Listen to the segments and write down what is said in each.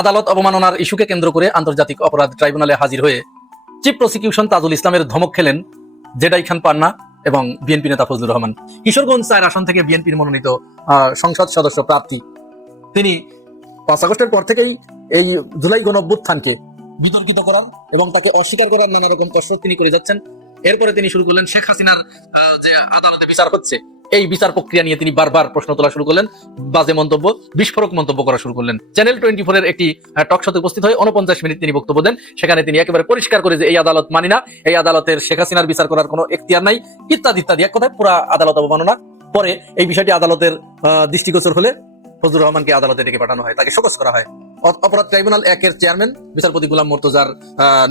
আদালত অবমাননার ইস্যুকে কেন্দ্র করে আন্তর্জাতিক অপরাধ ট্রাইব্যুনালে হাজির হয়ে চিফ প্রসিকিউশন তাজুল ইসলামের ধমক খেলেন জেডাই খান পান্না এবং বিএনপি নেতা ফজলুর রহমান। কিশোরগঞ্জ চার আসন থেকে বিএনপির মনোনীত সংসদ সদস্য প্রার্থী। তিনি পাঁচ আগস্টের পর থেকেই এই জুলাই গণ অভ্যুত্থানকে বিতর্কিত করার এবং তাকে অস্বীকার করার নানা রকম কসরত তিনি করে যাচ্ছেন। এরপরে তিনি শুরু করলেন শেখ হাসিনার যে আদালতে বিচার হচ্ছে এই বিচার প্রক্রিয়া নিয়ে তিনি বারবার প্রশ্ন তোলা শুরু করলেন, বাজে মন্তব্য, বিস্ফোরক মন্তব্য করা শুরু করলেন। চ্যানেল টোয়েন্টি ফোর এর একটি টক শোতে উপস্থিত হয়ে উনপঞ্চাশ মিনিট তিনি বক্তব্য দেন। সেখানে তিনি একেবারে পরিষ্কার করে যে এই আদালত মানি না, এই আদালতের শেখ হাসিনার বিচার করার কোনো এখতিয়ার নাই, ইত্যাদি ইত্যাদি। এক কথায় পুরা আদালত অবমাননা। পরে এই বিষয়টি আদালতের দৃষ্টিগোচর হলে ফজলুর রহমানকে আদালতে ডেকে পাঠানো হয়, তাকে শোকস করা হয়। অপরাধ ট্রাইব্যুনাল একের চেয়ারম্যান, বিচারপতি গুলাম মোর্তজার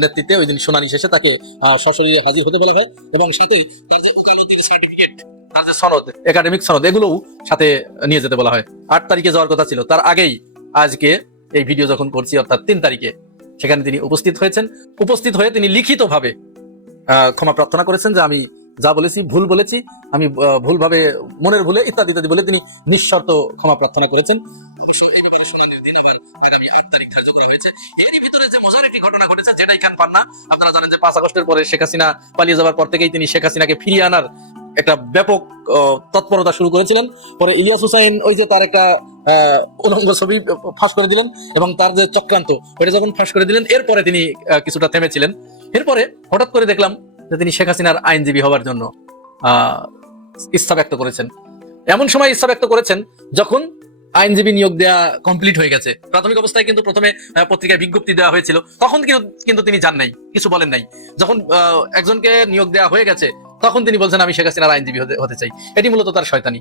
নেতৃত্বে ওই দিন শুনানি শেষে তাকে সশরীরে হাজির হতে বলা হয় এবং সাথেই সনদ একাডেমিক সনদ, এগুলোও সাথে নিয়ে যেতে বলা হয়। আট তারিখে যাওয়ার কথা ছিল। তার আগেই আজকে এই ভিডিও যখন করছি, অর্থাৎ তিন তারিখে, সেখানে তিনি উপস্থিত হয়েছেন। উপস্থিত হয়ে তিনি লিখিতভাবে ক্ষমা প্রার্থনা করেছেন যে আমি যা বলেছি, ভুল বলেছি, আমি ভুলভাবে, মনের ভুলে ইত্যাদি ইত্যাদি বলে তিনি নিঃশর্ত ক্ষমা প্রার্থনা করেছেন। ঘটনা ঘটেছে যেটাই খান পান্না, আপনারা জানেন যে পাঁচ আগস্টের পরে শেখ হাসিনা পালিয়ে যাওয়ার পর থেকেই তিনি শেখ হাসিনাকে ফিরিয়ে আনার একটা ব্যাপক তৎপরতা শুরু করেছিলেন। পরে ইলিয়াস হুসাইন ওই যে তার একটা উলঙ্গ ছবি ফাঁস করে দিলেন এবং তার যে চক্রান্ত, ওইটা যখন ফাঁস করে দিলেন, এরপরে তিনি কিছুটা থেমেছিলেন। এরপরে হঠাৎ করে দেখলাম যে তিনি শেখ হাসিনার আইনজীবী হওয়ার জন্য ইচ্ছা ব্যক্ত করেছেন। এমন সময় ইচ্ছা ব্যক্ত করেছেন যখন আইনজীবী নিয়োগ দেওয়া কমপ্লিট হয়ে গেছে। প্রাথমিক অবস্থায় কিন্তু প্রথমে পত্রিকায় বিজ্ঞপ্তি দেওয়া হয়েছিল। তখন কিন্তু তিনি যান নাই, কিছু বলেন নাই। যখন একজনকে নিয়োগ দেওয়া হয়ে গেছে তখন তিনি বলছেন, আমি শেখ হাসিনার আইনজীবী হতে চাই। এটি মূলত তার শয়তানি।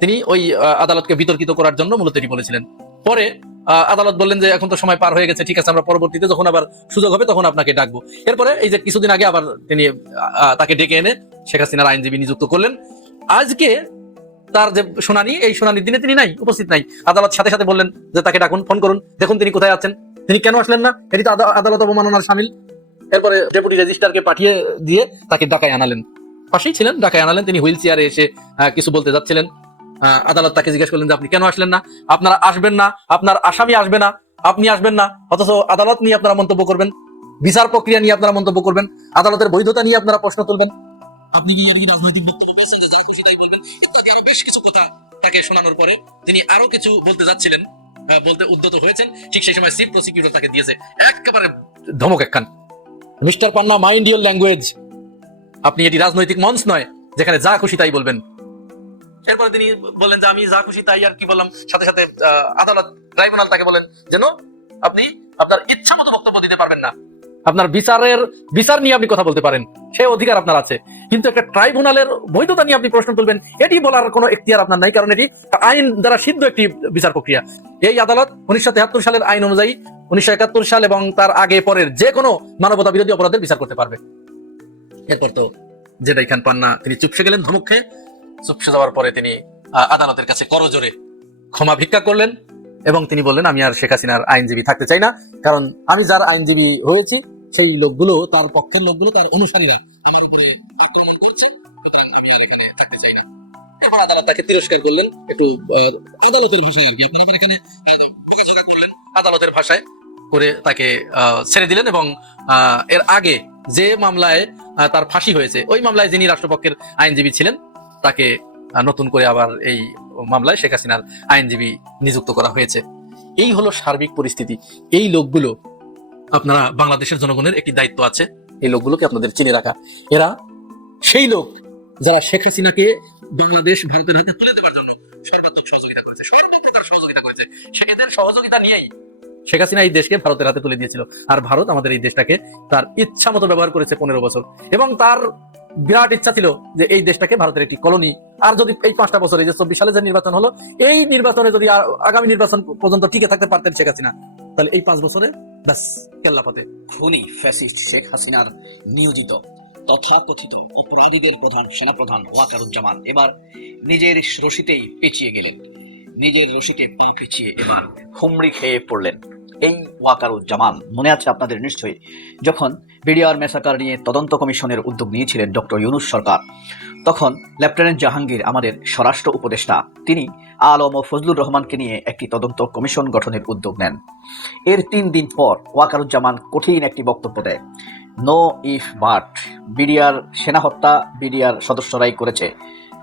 তিনি ওই আদালতকে বিতর্কিত করার জন্য মূলত এটি বলেছিলেন। পরে আদালত বললেন যে, এখন তো সময় পার হয়ে গেছে, ঠিক আছে, আমরা পরবর্তীতে যখন আবার সুযোগ হবে তখন আপনাকে ডাকবো। এরপরে এই যে কিছুদিন আগে আবার তিনি তাকে ডেকে এনে শেখ হাসিনার আইনজীবী নিযুক্ত করলেন। আজকে তার যে শুনানি, এই শুনানির দিনে তিনি নাই, উপস্থিত নাই। আদালত সাথে সাথে বললেন যে, তাকে ডাকুন, ফোন করুন। দেখুন তিনি কোথায় আছেন। তিনি কেন আসলেন না? এটি তো আদালত অবমাননার সামিল। এরপরে ডেপুটি রেজিস্ট্রারকে পাঠিয়ে দিয়ে তাকে ডাকায় আনালেন। পাশেই ছিলেন ডাকায় আনালেন, তিনি হুইল চেয়ারে এসে কিছু বলতে যাচ্ছিলেন। আদালত তাকে জিজ্ঞেস করলেন যে, আপনি কেন আসলেন না? আপনারা আসবেন না, আপনার আসামি আসবে না, আপনি আসবেন না, অথচ আদালত নিয়ে আপনারা মন্তব্য করবেন, বিচার প্রক্রিয়া নিয়ে আপনারা মন্তব্য করবেন, আদালতের বৈধতা নিয়ে আপনারা প্রশ্ন তুলবেন। আপনি কি কি রাজনৈতিক বক্তব্য পেয়েছেন যে যা খুশি তাই বলবেন? ইত্যাদি আরও বেশ কিছু কথা তাকে শোনানোর পরে তিনি আরও কিছু বলতে যাচ্ছিলেন বলতে উদ্যত হয়েছেন। ঠিক সেই সময় চিফ প্রসিকিউটর তাকে দিয়েছে। একেবারে ধমক একখান। Mister Panna, mind your language. আপনি এটি রাজনৈতিক মঞ্চ নয়, যেখানে যা খুশি তাই বলবেন। এরপরে তিনি বললেন যে, আমি যা খুশি তাই আর কি বললাম। সাথে সাথে আদালত, ট্রাইব্যুনাল তাকে বলেন যেন আপনি আপনার ইচ্ছা মতো বক্তব্য দিতে পারবেন না। আপনার বিচারের, বিচার নিয়ে আপনি কথা বলতে পারেন। সে অধিকার আপনার আছে। কিন্তু একটা ট্রাইব্যুনালের বৈধতা নিয়ে আপনি প্রশ্ন তুলবেন, এটি বলার কোনো এখতিয়ার আপনার নাই, কারণ এটি আইন দ্বারা সিদ্ধ একটি বিচার প্রক্রিয়া। এই আদালত উনিশশো সালের আইন অনুযায়ী, উনিশশো একাত্তর সাল এবং তার আগে পরের যে কোনো মানবতা বিরোধী অপরাধের বিচার করতে পারবে। এরপর তো জেডাই খান পান্না, তিনি চুপসে গেলেন ধমক খেয়ে। চুপসে যাওয়ার পরে তিনি আদালতের কাছে করজোরে ক্ষমা ভিক্ষা করলেন এবং তিনি বললেন, আমি আর শেখ হাসিনার আইনজীবী থাকতে চাই না, কারণ আমি যার আইনজীবী হয়েছি, সেই লোকগুলো, তার পক্ষের লোকগুলো, তার অনুসারীরা আমার উপরে আক্রমণ করছে, সুতরাং আমি আর এখানে থাকতে চাই না। এরপর আদালত তাকে তিরস্কার করলেন, একটু আদালতের ভাষায় আর কি, আপনারা এখানে করলেন। আদালতের ভাষায় করে তাকে ছেড়ে দিলেন এবং এর আগে যে মামলায় তার ফাঁসি হয়েছে, ওই মামলায় যিনি রাষ্ট্রপক্ষের আইনজীবী ছিলেন, তাকে নতুন করে আবার এই মামলায় শেখ হাসিনার আইনজীবী নিযুক্ত করা হয়েছে। এই হলো সার্বিক পরিস্থিতি। এই লোকগুলো আপনারা বাংলাদেশের জনগণের একটি দায়িত্ব আছে, এই লোকগুলোকে আপনাদের চিনে রাখা। এরা সেই লোক যারা শেখ হাসিনাকে বাংলাদেশ, ভারতের হাতে তুলে দেওয়ার জন্য সর্বাত্মক সহযোগিতা করেছে সর্বপ্রকার সহযোগিতা করেছে। এদের সহযোগিতা নিয়েই শেখ হাসিনা এই দেশকে ভারতের হাতে তুলে দিয়েছিল। আর ভারত আমাদের এই দেশটাকে তার ইচ্ছা মতো ব্যবহার করেছে পনেরো বছর। এবং তার বিরাট ইচ্ছা ছিল যে এই দেশটাকে ভারতের একটি কলোনি। আর যদি এই পাঁচটা বছর, এই যে চব্বিশ সালে যে নির্বাচন হলো, এই নির্বাচনে যদি আগামী নির্বাচন পর্যন্ত টিকে থাকতে পারতেন শেখ হাসিনা, তাহলে এই পাঁচ বছরে ব্যাস কেল্লাপাতে খুনি ফ্যাসিস্ট শেখ হাসিনার নিয়োজিত তথাকথিত অপরাধীদের প্রধান সেনাপ্রধান ওয়াকারুজ্জামান এবার নিজের রশিতেই পেঁচিয়ে গেলেন। নিজের রশিতে পা পিছিয়ে এবার হুমড়ি খেয়ে পড়লেন। এই ওয়াকারুজ্জামান মনে আছে আপনাদের? নিশ্চয়ই। যখন বিডিআর মেসাকার নিয়ে তদন্ত কমিশনের উদ্যোগ নিয়েছিলেন ডক্টর ইউনুস সরকার, তখন লেফটেন্যান্ট জাহাঙ্গীর আমাদের স্বরাষ্ট্র উপদেষ্টা, তিনি আলম ও ফজলুর রহমানকে নিয়ে একটি তদন্ত কমিশন গঠনের উদ্যোগ নেন। এর তিন দিন পর ওয়াকারুজ্জামান কঠিন একটি বক্তব্য দেয়। নো ইফ বাট বিডিআর সেনা হত্যা বিডিআর সদস্যরাই করেছে।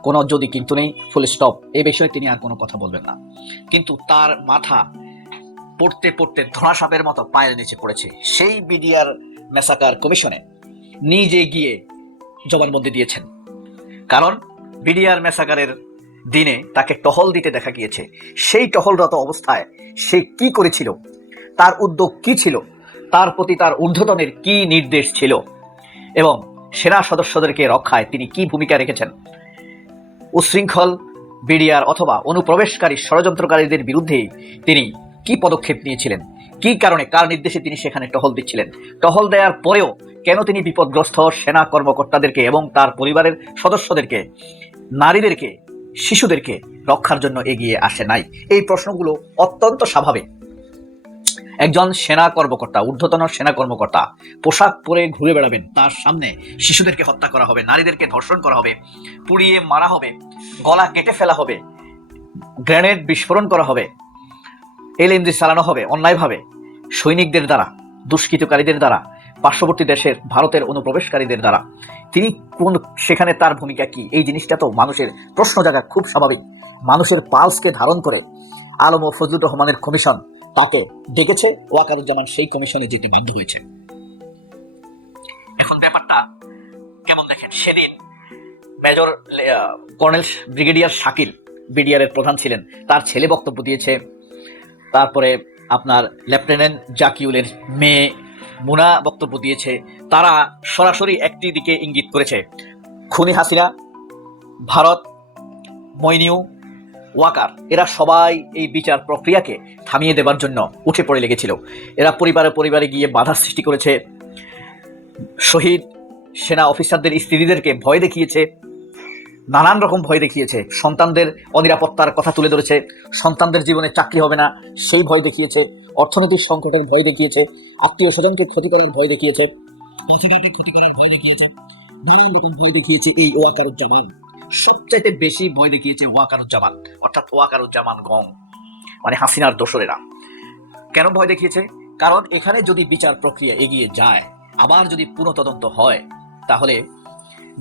কোনো যদি কিন্তু নেই, ফুল স্টপ। এ বিষয়ে তিনি আর কোনো কথা বলবেন না। কিন্তু তার মাথা পড়তে পড়তে ধরাসাপের মতো পায়ের নিচে পড়েছে। সেই বিডিআর মেসাকার কমিশনে নিজে গিয়ে জবানবন্দি দিয়েছেন। কারণ বিডিআর মেসাকারের দিনে তাকে টহল দিতে দেখা গিয়েছে। সেই টহলরত অবস্থায় সে কি করেছিল? তার উদ্যোগ কি ছিল? তার প্রতি তার ঊর্ধ্বতনের কি নির্দেশ ছিল? এবং সেনা সদস্যদেরকে রক্ষায় তিনি কি ভূমিকা রেখেছেন? উশৃঙ্খল বিডিআর অথবা অনুপ্রবেশকারী ষড়যন্ত্রকারীদের বিরুদ্ধে তিনি কি পদক্ষেপ নিয়েছিলেন? কি কারণে, কার নির্দেশে তিনি সেখানে টহল দিচ্ছিলেন? টহল দেওয়ার পরেও কেন তিনি বিপদগ্রস্ত সেনা কর্মকর্তাদেরকে এবং তার পরিবারের সদস্যদেরকে, নারীদেরকে, শিশুদেরকে রক্ষার জন্য এগিয়ে আসে নাই? এই প্রশ্নগুলো অত্যন্ত স্বাভাবিক। একজন সেনা কর্মকর্তা, ঊর্ধ্বতন সেনা কর্মকর্তা পোশাক পরে ঘুরে বেড়াবেন, তার সামনে শিশুদেরকে হত্যা করা হবে, নারীদেরকে ধর্ষণ করা হবে, পুড়িয়ে মারা হবে, গলা কেটে ফেলা হবে, গ্রেনেড বিস্ফোরণ করা হবে এলএমজি চালানো হবে অন্যায়ভাবে। সৈনিকদের দ্বারা, দুষ্কৃতকারীদের দ্বারা, পার্শ্ববর্তী দেশের, ভারতের অনুপ্রবেশকারীদের দ্বারা। তিনি কোন, সেখানে তার ভূমিকা কি? এই জিনিসটা তো মানুষের প্রশ্ন জায়গা খুব স্বাভাবিক। মানুষের পালসকে ধারণ করে আলম ও ফজলুর রহমানের কমিশন তাকে ডেকেছে ওয়াকারুজ্জামান সেই কমিশনে যেতে বাধ্য হয়েছে। এখন ব্যাপারটা কেমন দেখেন? সেদিন মেজর কর্নেল ব্রিগেডিয়ার শাকিল, বিডিআরের প্রধান ছিলেন। তার ছেলে বক্তব্য দিয়েছে তারপরে আপনার লেফটেন্যান্ট জাকিউলের মেয়ে মুনা বক্তব্য দিয়েছে, তারা সরাসরি একটি দিকে ইঙ্গিত করেছে। খুনি হাসিনা, ভারত, মইনিউ, ওয়াকার, এরা সবাই এই বিচার প্রক্রিয়াকে থামিয়ে দেবার জন্য উঠে পড়ে লেগেছিল। এরা পরিবারে পরিবারে গিয়ে বাধা সৃষ্টি করেছে। শহীদ সেনা অফিসারদের স্ত্রীদেরকে ভয় দেখিয়েছে। নানান রকম ভয় দেখিয়েছে। সন্তানদের অনিরাপত্তার কথা তুলে ধরেছে। সন্তানদের জীবনে চাকরি হবে না, সেই ভয় দেখিয়েছে। অর্থনৈতিক সংকটের ভয় দেখিয়েছে। আত্মীয় স্বজনকে ক্ষতি করার ভয় দেখিয়েছে। ক্ষতি করার ভয় দেখিয়েছে। নানান রকম ভয় দেখিয়েছে এই ওয়াকারুজ্জামান। সবচাইতে বেশি ভয় দেখিয়েছে ওয়াকারুজ্জামান, অর্থাৎ ওয়াকারুজ্জামান গং মানে হাসিনার দোসরেরা। কেন ভয় দেখিয়েছে? কারণ এখানে যদি বিচার প্রক্রিয়া এগিয়ে যায়, আবার যদি পুনঃ তদন্ত হয়, তাহলে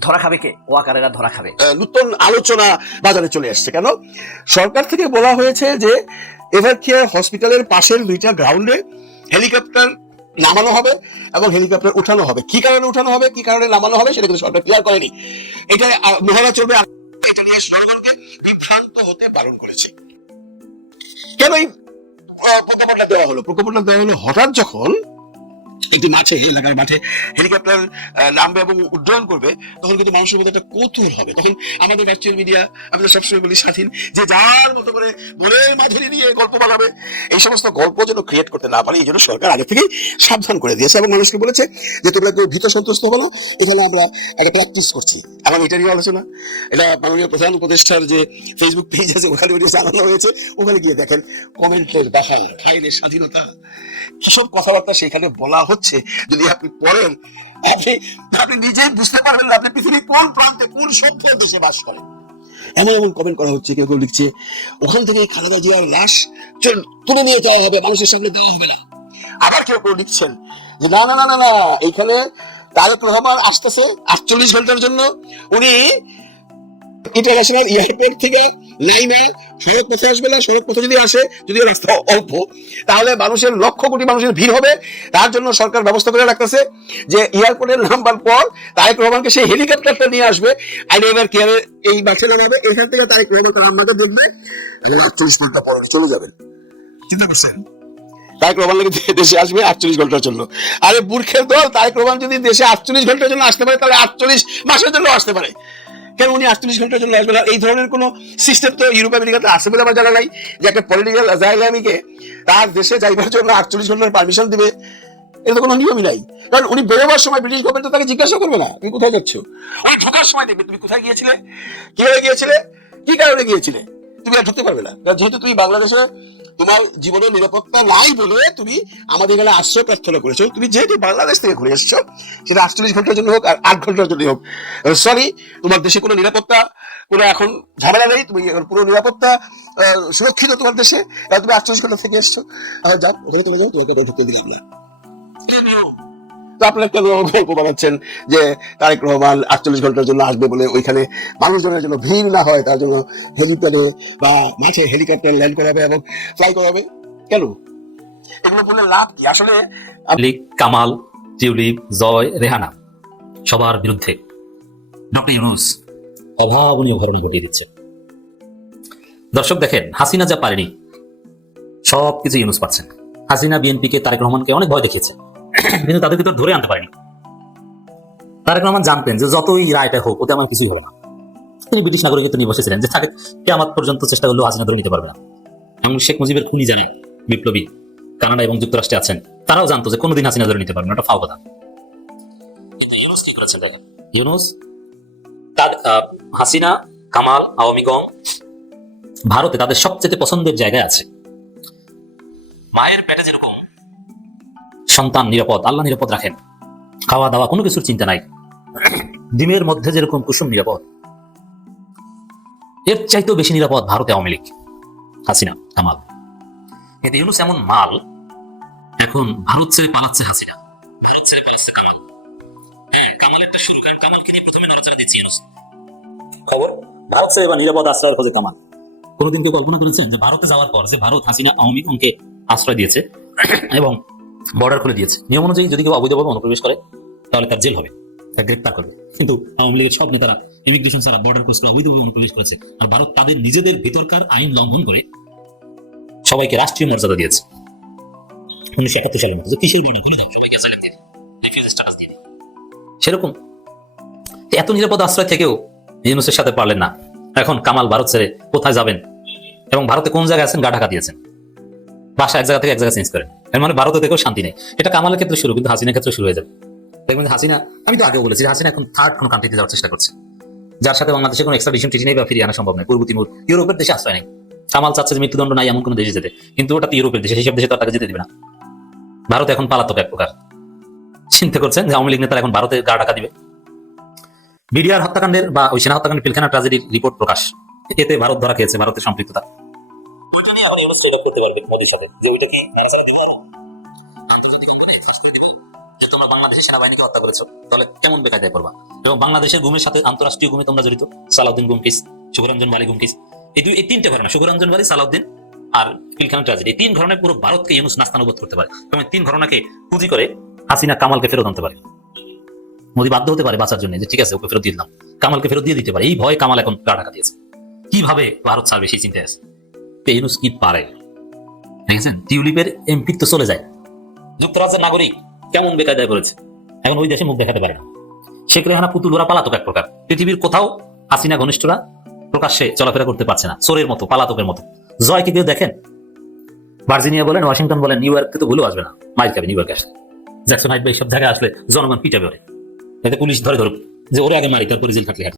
ধরা খাবে কে? ওয়াকারেরা ধরা খাবে। নতুন আলোচনা বাজারে চলে আসছে কেন? সরকার থেকে বলা হয়েছে যে, এভারকেয়ার হসপিটালের পাশের দুইটা গ্রাউন্ডে হেলিকপ্টার নামানো হবে এবং হেলিকপ্টার উঠানো হবে। কি কারণে উঠানো হবে, কি কারণে নামানো হবে, সেটা কিন্তু সরকার ক্লিয়ার করেনি। এটা মহড়া চলবে। এটা নিয়ে বিভ্রান্ত হতে পালন করেছে। কেন এই প্রজ্ঞাপনটা দেওয়া হলো? প্রজ্ঞাপনটা দেওয়া হলো হঠাৎ যখন একটি মাঠে, এলাকার মাঠে হেলিকপ্টার নামবে এবং উড্ডয়ন করবে, তখন কিন্তু মানুষের মধ্যে একটা কৌতূহল হবে। তখন আমাদের ভার্চুয়াল মিডিয়া আমি তো সবসময় বলি স্বাধীন, যে যার মতো করে মনের মাধুরী নিয়ে গল্প বানাবে। এই সমস্ত গল্প যেন ক্রিয়েট করতে না পারে, এই জন্য সরকার আগে থেকেই সাবধান করে দিয়েছে এবং মানুষকে বলেছে যে তোমরা কেউ ভীত সন্তুষ্ট হলো এখানে আমরা একটা প্র্যাকটিস করছি। এবং এটারই আলোচনা। এটা মাননীয় প্রধান উপদেষ্টার যে ফেসবুক পেজ আছে, ওখানে ভিডিও জানানো হয়েছে। ওখানে গিয়ে দেখেন কমেন্টের দেখান আইনের স্বাধীনতা। কিসব কথাবার্তা সেখানে বলা হচ্ছে। যদি আপনি পড়েন, আপনি আপনি নিজেই বুঝতে পারবেন না আপনি পৃথিবীর কোন প্রান্তে কোন সভ্য দেশে বাস করেন। এমন এমন কমেন্ট করা হচ্ছে, কেউ কেউ লিখছে, ওখান থেকে খালেদা জিয়ার লাশ তুলে নিয়ে যাওয়া হবে, মানুষের সামনে দেওয়া হবে না। আবার কেউ কেউ লিখছেন, যে না না না না, এইখানে তারেক রহমান আসতেছে আটচল্লিশ ঘণ্টার জন্য। উনি ইন্টারন্যাশনাল এয়ারপোর্ট থেকে লাইনে সড়ক পথে আসবে না, সড়ক পথে যদি আসে, যদি রাস্তা অল্প, তাহলে মানুষের লক্ষ কোটি মানুষের ভিড় হবে। তার জন্য সরকার ব্যবস্থা করে রাখতেছে যে এয়ারপোর্টের নাম্বার পর তারেক রহমানকে সেই হেলিকপ্টারটা নিয়ে আসবে। আর এবার কেয়ারে এই বাসে নামাবে, এখান থেকে তারেক রহমান তার দেখবে আটচল্লিশ ঘণ্টা পরে চলে যাবেন। চিন্তা করছেন? তারেক রহমান নাকি দেশে আসবে? আটচল্লিশ ঘণ্টার জন্য। আরে মূর্খের দল, তারেক রহমান যদি দেশে আটচল্লিশ ঘণ্টার জন্য আসতে পারে, তাহলে আটচল্লিশ মাসের জন্য আসতে পারে। কেন উনি আটচল্লিশ ঘণ্টার জন্য আসবে এই ধরনের কোনো সিস্টেম তো ইউরোপ, আমেরিকাতে আছে বলে আমার জানা নাই। যে একটা পলিটিক্যাল অ্যাজাইলামিকে তার দেশে যাইবার জন্য আটচল্লিশ ঘণ্টার পারমিশন দিবে এটা কোনো নিয়মই নাই। কারণ উনি বেরোবার সময় ব্রিটিশ গভর্নমেন্ট তাকে জিজ্ঞাসা করবে না, তুমি কোথায় যাচ্ছ? উনি ঢোকার সময় দেখবে, তুমি কোথায় গিয়েছিলে? কীভাবে গিয়েছিলে? কি কারণে গিয়েছিলে? তুমি আর ঢুকতে পারবে না। যেহেতু তুমি বাংলাদেশে তোমার জীবনের নিরাপত্তা নাই বলে তুমি আমাদের এখানে আশ্রয় প্রার্থনা করেছ। তুমি যেহেতু বাংলাদেশ থেকে ঘুরে এসছো, সেটা আটচল্লিশ ঘণ্টার জন্য হোক আর আট ঘণ্টার জন্য হোক। সরি তোমার দেশে কোনো নিরাপত্তা, কোনো এখন ঝামেলা নেই, তুমি এখন পুরো নিরাপত্তা সুরক্ষিত তোমার দেশে। তুমি আটচল্লিশ ঘণ্টা থেকে এসছো। যাক ওখানে তুমি যাও, তোমাকে ঢুকতে দিলাম না। তো আপনারা কেন গল্প বানাচ্ছেন যে তারেক রহমান আটচল্লিশ ঘণ্টার জন্য আসবে বলে ওইখানে মানুষজনের জন্য ভিড় না হয় তার জন্য হেলিপ্যাডে বা মাঠে হেলিকপ্টার ল্যান্ড করাবে এবং ফ্লাই করাবে কেন? এগুলো বলে লাভ কি? আসলে কামাল টিউলিপ জয় রেহানা সবার বিরুদ্ধে। ডক্টর ইউনুস অভাবনীয় ঘটনা ঘটিয়ে দিচ্ছে। দর্শক দেখেন হাসিনা যা পারেনি সব কিছু ইউনুস পাচ্ছেন। হাসিনা বিএনপিকে তারেক রহমানকে অনেক ভয় দেখিয়েছে। কিন্তু তাদের ভিতর ধরে আনতে পারেনি। তারেক রহমান জানতেন যে যতই রায়টা হোক, ওতে আমার কিছুই হবে না। তিনি ব্রিটিশ নাগরিকত্ব নিয়ে বসেছিলেন যে তাকে কেয়ামত পর্যন্ত চেষ্টা করলেও হাসিনা ধরে নিতে পারবে না। এমন শেখ মুজিবের খুনি জানে, বিপ্লবী কানাডা এবং যুক্তরাষ্ট্রে আছেন, তারাও জানতো যে কোনোদিন হাসিনা ধরে নিতে পারবে না ওটা ফাও কথা। কিন্তু ইউনুস কি করেছেন দেখেন? ইউনুস, তার হাসিনা, কামাল, আওয়ামী ভারতে তাদের সবচেয়ে পছন্দের জায়গায় আছে। মায়ের পেটে যেরকম সন্তান নিরাপদ আল্লাহ নিরাপদ রাখেন। খাওয়া দাওয়া কোনো কিছুর চিন্তা নাই। ডিমের মধ্যে যেরকম কুসুম নিরাপদ এর চাইতেও বেশি নিরাপদ ভারতে আওয়ামী লীগ। হাসিনা কামাল। কিন্তু ইউনুস এমন মাল এখন ভারত ছেড়ে পালাচ্ছে হাসিনা। ভারত ছেড়ে পালাচ্ছে কামাল। হ্যাঁ কামালেরটা শুরু কারণ কামালকে নিয়ে প্রথমে নড়াচড়া দিচ্ছি ইউনুস। খবর? ভারত ছেড়ে এবার নিরাপদ আশ্রয়ের খোঁজে কামাল। কোনোদিন কেউ কল্পনা করেছেন যে ভারতে যাওয়ার পর যে ভারত হাসিনা আওয়ামী লীগকে আশ্রয় দিয়েছে? এবং বর্ডার খুলে দিয়েছে। নিয়ম অনুযায়ী যদি কেউ অবৈধভাবে অনুপ্রবেশ করে তাহলে তার জেল হবে তাকে গ্রেপ্তার করবে। কিন্তু আওয়ামী লীগের সব নেতারা ইমিগ্রেশন ছাড়া বর্ডার ক্রস করে অবৈধভাবে অনুপ্রবেশ করেছে। আর ভারত তাদের নিজেদের ভিতরকার আইন লঙ্ঘন করে সবাইকে রাষ্ট্রীয় মর্যাদা দিয়েছে। উনিশশো একাত্তর সালের মতো যে কিসের জন্য ঘুরে দেয় সবাইকে asylum দিয়ে স্ট্যাটাস দিয়ে সেরকম। এত নিরাপদ আশ্রয় থেকেও ইউনুসের সাথে পারলেন না। এখন কামাল ভারত ছেড়ে কোথায় যাবেন? এবং ভারতে কোন জায়গায় আছেন? গা ঢাকা দিয়েছেন। বাসা এক জায়গা থেকে এক জায়গায় চেঞ্জ করেন। এর মানে ভারতে থেকেও শান্তি নেই। এটা কামালের ক্ষেত্রে শুরু, কিন্তু হাসিনার ক্ষেত্রে শুরু হয়ে যাবে। দেখবেন হাসিনা, আমি তো আগেও বলেছি হাসিনা এখন থার্ড কোনো কান্ট্রিতে যাওয়ার চেষ্টা করছে। যার সাথে বাংলাদেশের কোনো এক্সট্রাডিশন ট্রিটি নেই বা ফিরিয়ে আনা সম্ভব নয়। পূর্ব তিমুর, ইউরোপের দেশে আশ্রয় নেই। কামাল চাচ্ছে যে মৃত্যুদণ্ড নাই এমন কোনো দেশে যেতে। কিন্তু ওটা তো ইউরোপের দেশে সেইসব দেশে তো তাকে যেতে দিবে না। ভারত এখন পালাতক এক প্রকার। চিন্তা করছেন যে আওয়ামী লীগ নেতারা এখন ভারতে গা টাকা দিবে? বিডিআর হত্যাকাণ্ডের বা ওই সেনা হত্যাকাণ্ডের পিলখানা ট্রাজেডির রিপোর্ট প্রকাশ। এতে ভারত ধরা খেয়েছে ভারতের সম্পৃক্ততা। করতে পারবে সাথে, যে ওইটা কি তিন পুরো ভারতকে করতে পারে। তিন পুঁজি করে হাসিনা কামালকে ফেরত আনতে পারে। মোদি বাধ্য হতে পারে বাঁচার জন্য, যে ঠিক আছে, ওকে ফেরত দিয়ে দিলাম, কামালকে ফেরত দিয়ে দিতে পারে। এই ভয় কামাল এখন ঢাকা দিয়েছে। কীভাবে ভারত ছাড়বে সেই চিন্তায় আছে? তো ইউনুস কি পারে। দেখেছেন? টিউলিপের এমপি তো চলে যায়। যুক্তরাজ্যের নাগরিক কেমন বেকায়দায় পড়েছে? এখন ওই দেশে মুখ দেখাতে পারে না। শেখ রেহানা, পুতুল, ওরা পালাতক এক প্রকার। পৃথিবীর কোথাও হাসিনা ঘনিষ্ঠরা প্রকাশ্যে চলাফেরা করতে পারছে না। চোরের মতো, পালাতকের মতো। জয়কে কেউ দেখেন? ভার্জিনিয়া বলেন, ওয়াশিংটন বলেন, নিউ ইয়র্কে তো ভুলেও আসবে না। মাইল খাবে নিউ ইয়র্কে আসলে জ্যাকসন হাইট বা এইসব জায়গায় আসলে জনগণ পিটাবে ওরে। এতে পুলিশ ধরে ধরুক যে ওরে আগে মারি, তারপরে জেল খাটলে।